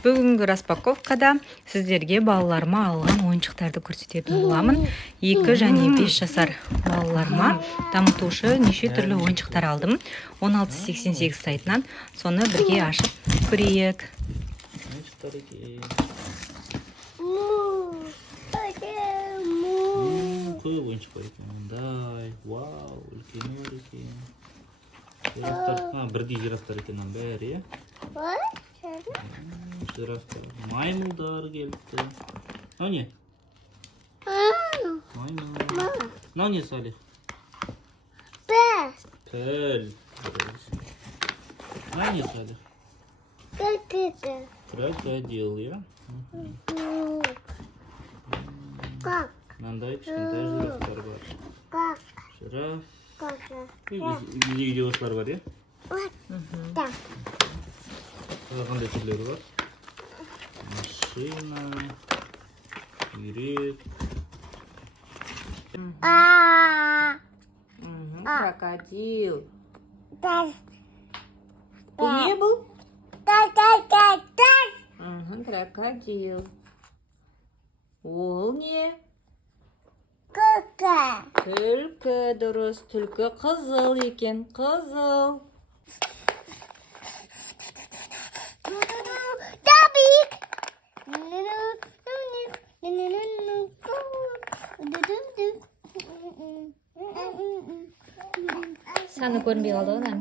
Бүгінгі распаковкада сіздерге балаларыма алған ойыншықтарды көрсететін боламын. 2 және 5 жасар балаларыма дамытушы неше түрлі ойыншықтар алдым. 1688 сайтынан. Соны бірге ашып көрейік. Көп ойыншық бар екен ондай. Вау, үлкен бар екен. Бірдей жирафтар екен бәрі, иә? Жирафтар. Маймылдар келіпті. Мынау не? Маймыл. Мынау не, Салих? Піл. Мынау не, Салих? Крокодил, иә? Мынандай кішкентай жирафтар бар. Жираф. Үйде осылар бар, иә? Қандай түрлері бар? Машина, үйрек. Крокодил. Бұл не бұл? Крокодил. Ол не? Түлкі, дұрыс. Түлкі қызыл екен. Қызыл. Саны көрінбей қалды одан.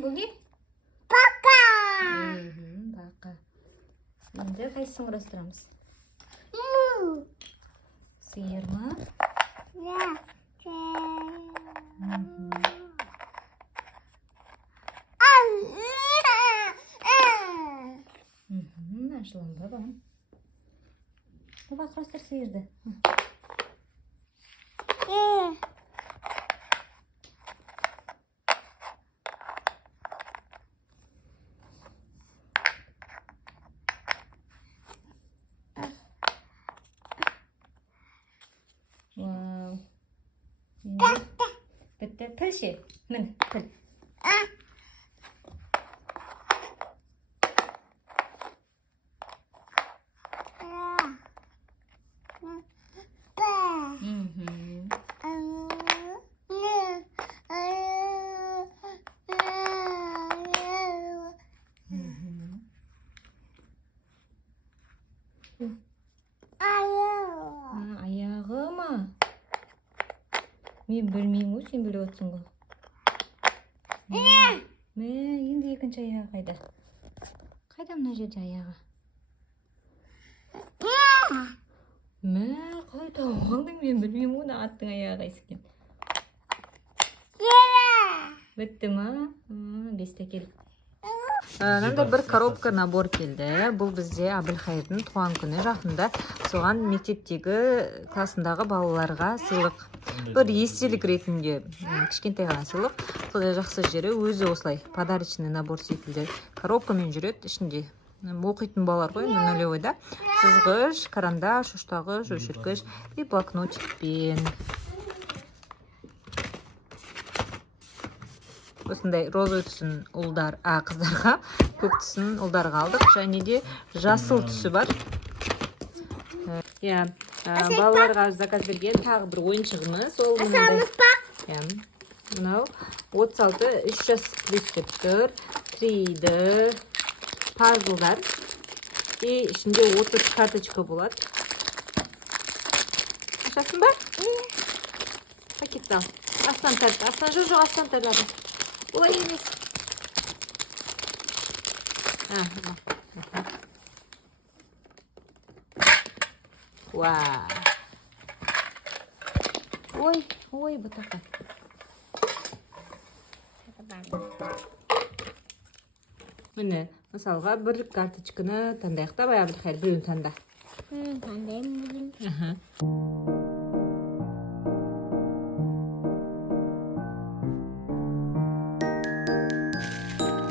Бұл не? Бақа. Енді қайсысын құрастырамыз? Сиыр ма? Ашылымда ба? Бұл құрастыр сиырды. Вау. Бітті. Піл ше. Мін, піл. Аяғы ма? Мен білмеймін ғой, сен біліп отырсың ғой. Енді екінші аяғы қайда? Қайда мына жерде аяғы? Қайда оғалдың, мен білмеймін ғой, аттың аяғы қайсы екен. Бітті ма? Бесте келіп. Мынандай бір коробка набор келді. Бұл бізде Әбілхайырдың туған күні жақында. Соған мектептегі классындағы балаларға сыйлық. Бір естелік ретінде кішкентай ғана сыйлық. Құдай жақсы жері өзі осылай подарочный набор секілді коробкамен жүреді. Ішінде оқитын балалар ғой, нулевойда. Сызғыш, карандаш, ұштағыш, өшіргіш и блокнотикпен. Осындай розовый түсін ұлдар, қыздарға, көк түсін ұлдарға алдық. Және де жасыл түсі бар. Балаларға заказ берген тағы бір ойыншығымыз. Мынау 36 3 жас плюс деп тұр. 3D пазлдар. И ішінде 30 карточка болады. Ашасың ба? Пакетті ал. Астан тәрді. Астан жоқ, астан тәрді. Ой, емес. Ой, бұтақа. Міне, мысалға бір карточканы таңдайық та, Әбілхайыр, біреуін таңда. Таңдаймын бүгін. Аха.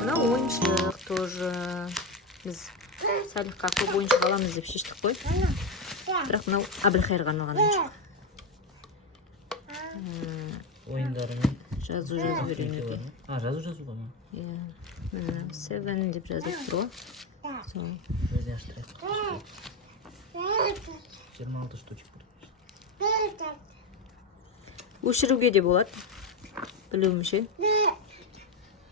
Мына ойыншық тоже. Біз Салихқа көп ойыншық аламыз деп шештік қой. Бірақ мынау Әбілхайырға арналған ойыншық. ойындарымен Жазу үйренуге. жазуға ма? Иә. Міне 7 деп жазылып тұр ғой. Сол. Өзі аштырайық. 26 штучек бар. Өшіруге де болады. Білуімше.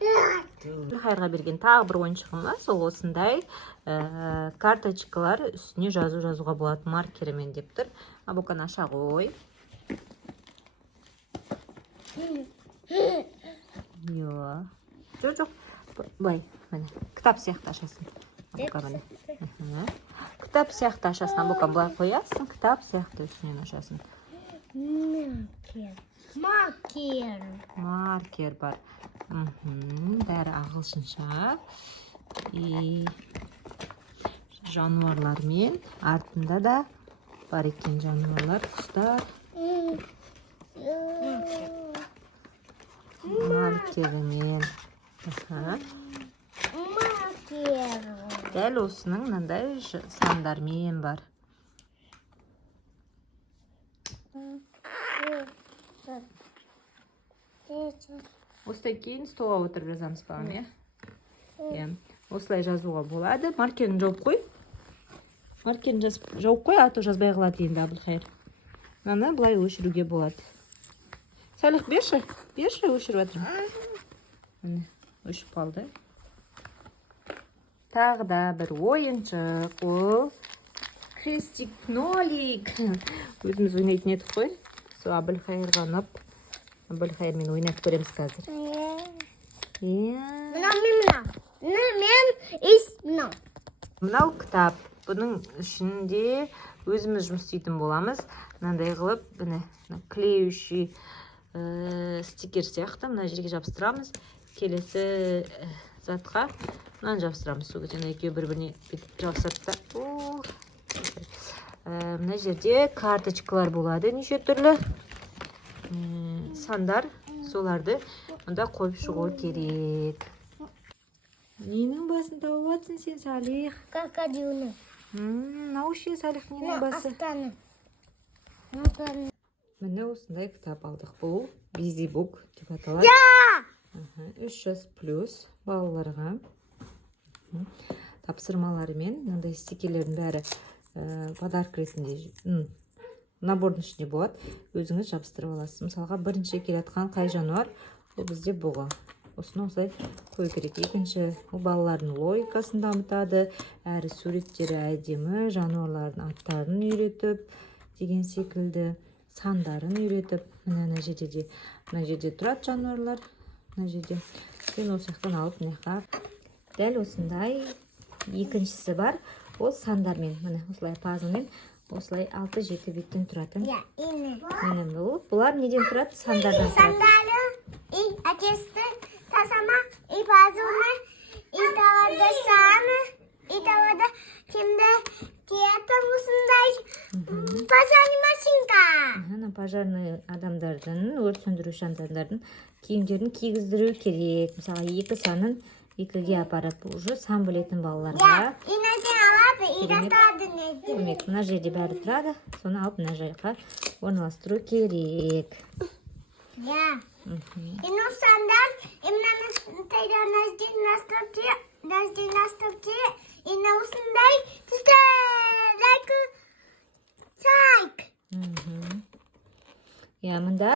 Әбілхайырға берген тағы бір ойыншығым бар. Сол осындай карточкалар үстіне жазуға болады маркерімен деп тұр. Абукан аша қой. Жоқ. Бай, міне. Кітап сияқты ашасың. Абукан міне. Кітап сияқты ашасың. Абукан былай қоясың. Кітап сияқты үстінен ашасың. Маркер бар. Бәрі ағылшынша. Жануарлармен. Артында да бар екен жануарлар, құстар. Маркерімен. Дәл осының мынандай сандармен бар. Осылай кейін столға отырып жазамыз бағым, иә? Осылай жазуға болады. Маркерін жауып қой. Маркерін жауып қой, аты жазбай қалады енді Әбілхайыр. Мынаны былай өшіруге болады. Салих, берші өшіріп жатырмын. Міне, өшіп қалды. Тағы да бір ойыншық. Ол Крестик Нолик. Өзіміз ойнайтын едік қой. Сол Әбілхайырға ұнап. Әбілхайырмен ойнап көреміз қазір. Мынау кітап. Бұның ішінде өзіміз жұмыс істейтін боламыз. Мынандай қылып, клеющий стикер сияқты мына жерге жабыстырамыз. Келесі затқа мынаны жабыстырамыз. Сол кезде екеуі бір-біріне жабысады да. Мына жерде карточкалар болады, неше түрлі сандар. Соларды онда қойып шығу керек. Ненің басын тауып атсың сен, Салих? Крокодилны. Наушы, Салих, ненің басы? Астаны. Міне осындай кітап алдық. Бұл Бизибук деп аталады. 3 жас плюс балаларға. Тапсырмаларымен, мынандай стикерлердің бәрі подарок ретінде, набордың ішінде болады. Өзіңіз жабыстырып аласыз. Мысалға, бірінші келатқан қай жануар, ол бізде бұғы. Осыны осылай қой керек. Екінші, ол балалардың логикасын дамытады. Әрі суреттері әдемі, жануарлардың аттарын үйретіп, деген секілді сандарын үйретіп. Мына жерде тұрады жануарлар. Мына жерде. Сен осы жақтан алып, мына дәл осындай екіншісі бар. Ол сандармен, міне осылай пазлмен, осылай 6-7 беттен тұратын. Бұлар неден тұрады? Сандардан тұрады. И отесты, тасама, и пазлны, и тавада саны, и тавада кемді тиетін осындай пожарный машинка. Пожарный адамдардың, өрт сөндіруші адамдардың киімдерін кигіздіру керек. Мысалы, 2 санын 2-ге апарып, уже сан білетін балаларға. Көмек. Мына жерде бәрі тұрады. Соны алып мына жайға орналастыру керек. И ну сандар, именно тайда наступте, и на усындай тістер, сайк. Мында